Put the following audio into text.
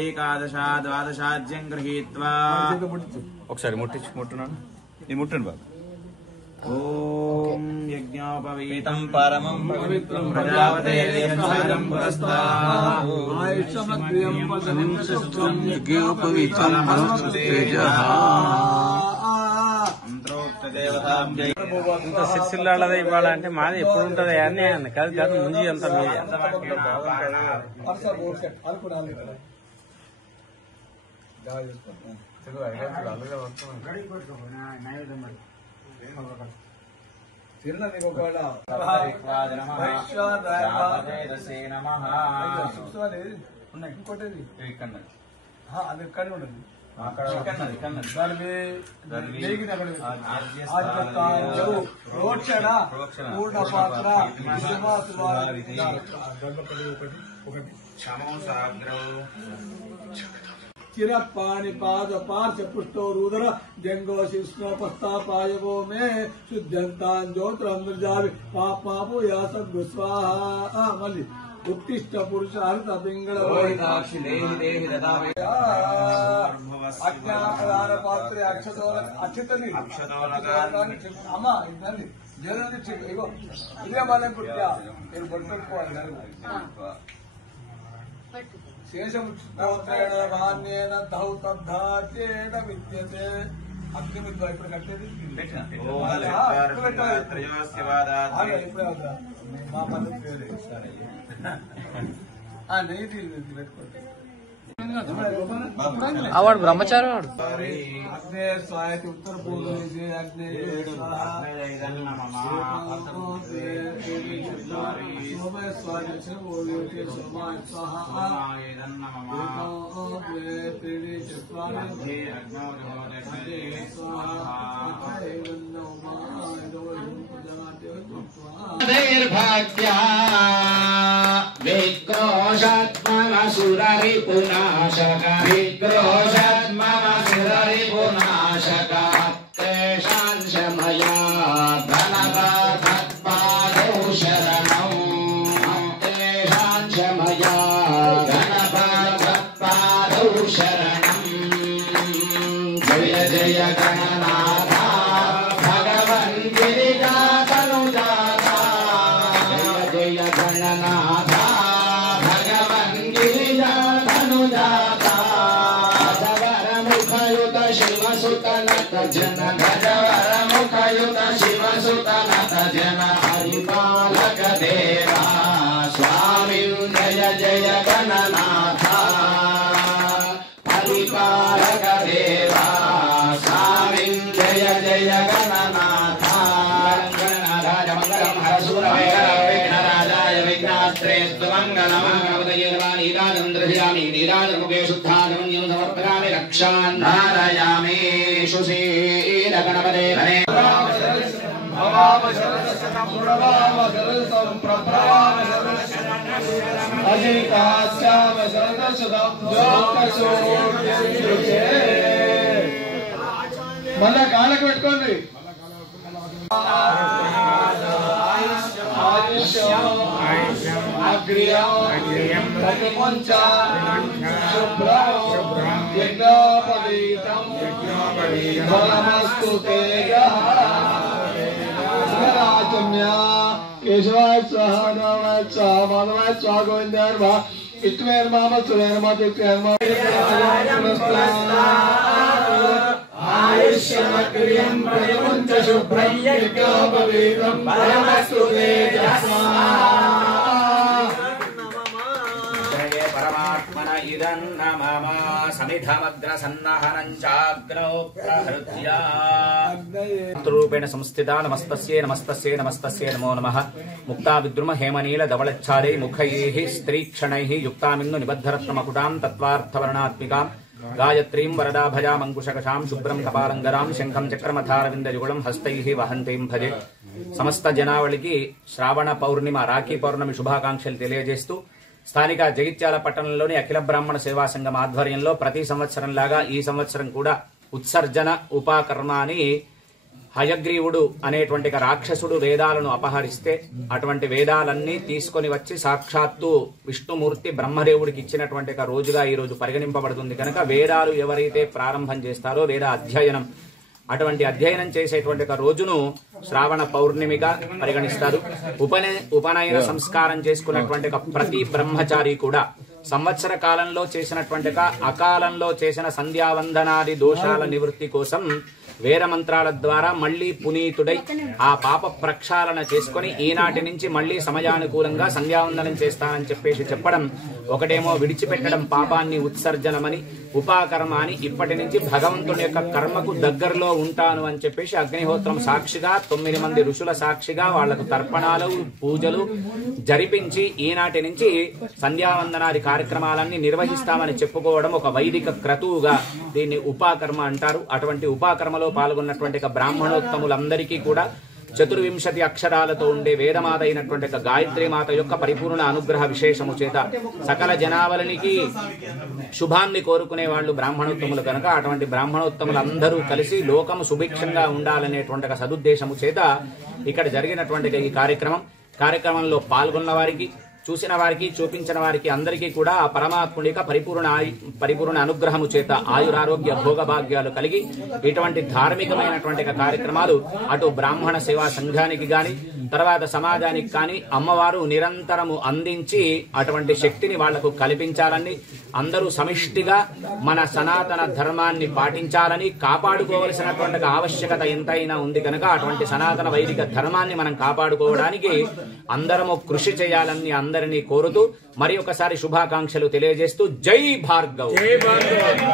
ఏకాదశ ద్వాదశాజ్యం గృహీత్వా ఒకసారి ముట్టున్నాను ఇది ముట్టండి బాబు. ఓం యజ్ఞోపవీతం పరమం పవిత్రం ప్రజాపతేర్యం పురస్తాః ఆయుష్మద్రియం పదం శస్త్రం యజ్ఞోపవీతం మనస్తేజః ఇంత సిరిసిల్లాడదే ఇవ్వాలా అంటే మాది ఎప్పుడు ఉంటది అని కాదు కాదు ముందు అంతా మీది. चिरपाणि पाद पार्श्व पुष्टो रुद्र जंगो शिष्णोपस्तापायवो मे शुद्धंतांजोत्रमृजावि पापापो यासद् स्वाहा मलि उत्तिष्ठ पुरुषार्थ पिंगल अज्ञान पात्रे अक्षतोल अम्मा इधर జరని ఇగో ఇదే మనం పుట్టిగా మీరు పట్టుకోవాలి శేషం స్తోత్రేణ వాన్యేన ధౌతద్ధాచేన విద్యతే అగ్నిమిద్వ ఇప్పుడు కట్టేది మా పద్ధతి వేరే నెయ్యి పెట్టుకోండి. వాడు బ్రహ్మచారి వాడు అగ్నే స్వాయతి ఉత్తర పూర్వ అగ్నే సోమయ స్వాయ నిర్భాగ్యా విక్రోషత్మసురరిపునాశక విక్రోషత్మసురరిపునాశక తేషాం శమయా గణపత్పాదౌ శరణం తేషాం శమయా గణపత్పాదౌ శరణం జయ జయ గణనాథ భగవన్ గిరిజాతనుజాత జయ జయ గణనాథ భగవన్ గిరిజాతనుజాత గజవరముఖయుత శివసుతనత జన గజవరముఖయుత శివసుతనత జన హరిపాలక దేవా స్వామి జయ జయ గణనాథ హరిపాలక దేవా స్వామి జయ జయ గణనాథ గణనాథాయ మంగళం హరసూరవే విఘ్నరాజాయ విఘ్నాస్త్రే స్తమంగళమాగవదయేర్వాణీరాజం దృశ్యామి నీరాజముఖే శుద్ధాజమన్యం సమర్పయామి రక్షాన్ ధారయామి సుశీల గణపతే భనే మళ్ళా కాళ్ళకి పెట్టుకోండి. కేశవాయ స్వాహ నామాయ స్వాహ మాధవాయ స్వాహ గోవిందాయ నమః ఇత్మే నమః సురే నమః తిత్మే నమః ఆయుష్యమక్రియం ప్రయముంచ శుభ్రం యజ్ఞోపవీతం పరమస్తు తేజస్సా జయ పరమాత్మన ఇదం నమః సమిధమగ్ర సన్నహనం చాగ్నౌ ప్రహృత్యా రూపేణ సంస్థితా నమస్తస్యై నమస్తస్యై నమస్తస్యై నమో నమః ముక్తా విద్రుమ హేమనీల ధవళచ్ఛాదై ముఖైః స్త్రీక్షణైః యుక్తామిందు నిబద్ధరత్నమకుటాం తత్వార్థవర్ణాత్మికాం గాయత్రీం వరదాభజామంకుశకషాం శుభ్రం కపాలంగరాం శంఖం చక్రమథారవిందయుగళం హస్తైః వహంతీం భజే. సమస్త జనావళికి శ్రావణ పౌర్ణిమ రాఖీ పౌర్ణమి శుభాకాంక్షలు తెలియజేస్తూ స్థానిక జగిత్యాల పట్టణంలోని అఖిల బ్రాహ్మణ సేవా సంఘం ఆధ్వర్యంలో ప్రతి సంవత్సరంలాగా ఈ సంవత్సరం కూడా ఉత్సర్జన ఉపాకర్మ అని హయగ్రీవుడు అనేటువంటి రాక్షసుడు వేదాలను అపహరిస్తే అటువంటి వేదాలన్నీ తీసుకొని వచ్చి సాక్షాత్తు విష్ణుమూర్తి బ్రహ్మదేవుడికి ఇచ్చినటువంటి రోజుగా ఈ రోజు పరిగణింపబడుతుంది కనుక వేదాలు ఎవరైతే ప్రారంభం చేస్తారో వేద అధ్యయనం అటువంటి అధ్యయనం చేసేటువంటి రోజును శ్రావణ పౌర్ణమిగా పరిగణిస్తారు. ఉపనయన సంస్కారం చేసుకున్నటువంటి ప్రతి బ్రహ్మచారి కూడా సంవత్సర కాలంలో చేసినటువంటి అకాలంలో చేసిన సంధ్యావందనాది దోషాల నివృత్తి కోసం వేద మంత్రాల ద్వారా మళ్లీ పునీతుడై ఆ పాప ప్రక్షాళన చేసుకుని ఈనాటి నుంచి మళ్లీ సమయానుకూలంగా సంధ్యావందనం చేస్తానని చెప్పేసి చెప్పడం, ఒకటేమో విడిచిపెట్టడం పాపాన్ని ఉత్సర్జనమని, ఉపాకర్మ అని ఇప్పటి నుంచి భగవంతుని యొక్క కర్మకు దగ్గరలో ఉంటాను అని చెప్పేసి అగ్నిహోత్రం సాక్షిగా 9 మంది ఋషుల సాక్షిగా వాళ్లకు తర్పణాలు పూజలు జరిపించి ఈనాటి నుంచి సంధ్యావందనాది కార్యక్రమాలన్నీ నిర్వహిస్తామని చెప్పుకోవడం ఒక వైదిక క్రతువుగా దీన్ని ఉపాకర్మ అంటారు. అటువంటి ఉపాకర్మలో పాల్గొన్నటువంటి బ్రాహ్మణోత్తములందరికీ కూడా 24 అక్షరాలతో ఉండే వేదమాత అయినటువంటి గాయత్రి మాత యొక్క పరిపూర్ణ అనుగ్రహ విశేషము చేత సకల జనావళికి శుభాన్ని కోరుకునే వాళ్ళు బ్రాహ్మణోత్తములు కనుక అటువంటి బ్రాహ్మణోత్తములందరూ కలిసి లోకము సుభిక్షంగా ఉండాలనేటువంటి సదుద్దేశము చేత ఇక్కడ జరిగినటువంటి ఈ కార్యక్రమంలో పాల్గొన్న వారికి, చూసిన వారికి, చూపించిన వారికి అందరికీ కూడా ఆ పరమాత్ముడి యొక్క పరిపూర్ణ అనుగ్రహము చేత ఆయురారోగ్య భోగభాగ్యాలు కలిగి ఇటువంటి ధార్మికమైనటువంటి కార్యక్రమాలు అటు బ్రాహ్మణ సేవా సంఘానికి గాని తర్వాత సమాజానికి కానీ అమ్మవారు నిరంతరము అందించి అటువంటి శక్తిని వాళ్లకు కల్పించాలని, అందరూ సమిష్టిగా మన సనాతన ధర్మాన్ని పాటించాలని, కాపాడుకోవలసినటువంటి ఆవశ్యకత ఎంతైనా ఉంది కనుక అటువంటి సనాతన వైదిక ధర్మాన్ని మనం కాపాడుకోవడానికి అందరము కృషి చేయాలని అందరినీ కోరుతూ మరి ఒకసారి శుభాకాంక్షలు తెలియజేస్తూ జై భార్గవ్.